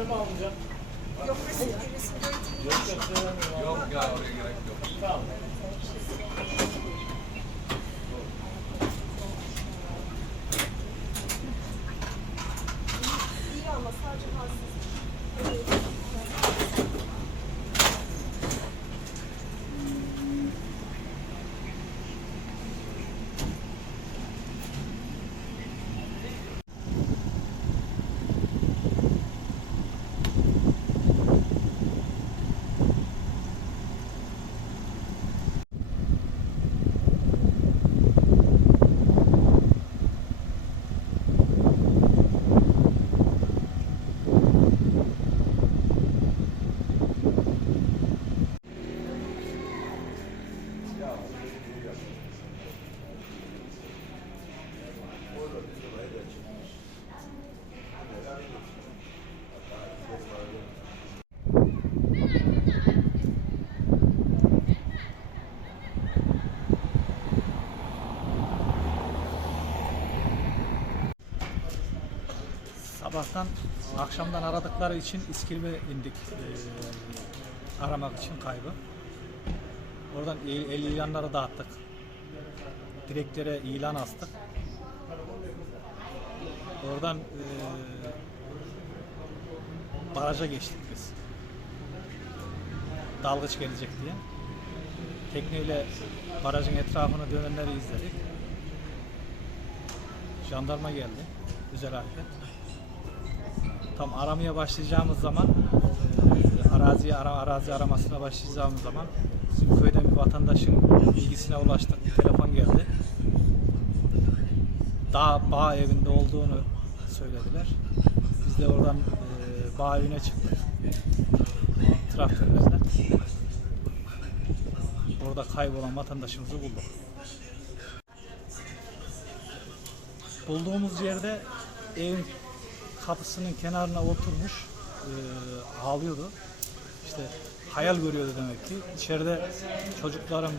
Resim alacağım? Yok resim, resim. Yok. Yok ya oraya gerek yok. Tamam. Sabahtan akşamdan aradıkları için İskilip'e indik eee, aramak için kaybı. Oradan el, el ilanları dağıttık. Direklere ilan astık. Oradan eee, baraja geçtik biz. Dalgıç gelecek diye. Tekneyle barajın etrafını dönenleri izledik. Jandarma geldi. Güzel hareket tam aramaya başlayacağımız zaman e, arazi ara, arazi aramasına başlayacağımız zaman bizim köyden bir vatandaşın bilgisine ulaştık. Bir telefon geldi. Dağ bağ evinde olduğunu söylediler. Biz de oradan e, bağ evine çıktık. Traktörümüzle. Orada kaybolan vatandaşımızı bulduk. Bulduğumuz yerde evin kapısının kenarına oturmuş e, ağlıyordu. İşte hayal görüyordu demek ki. İçeride çocuklarım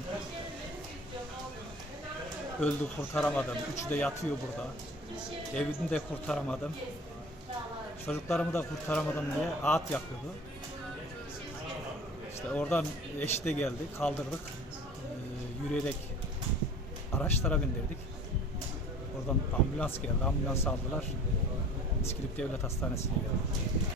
öldü kurtaramadım. Üçü de yatıyor burada. Evini de kurtaramadım. Çocuklarımı da kurtaramadım diye ağıt yakıyordu. İşte oradan eşi de geldi. Kaldırdık. E, yürüyerek araçlara bindirdik. Oradan ambulans geldi. Ambulans aldılar. İskilip Devlet Hastanesi'ne geldi.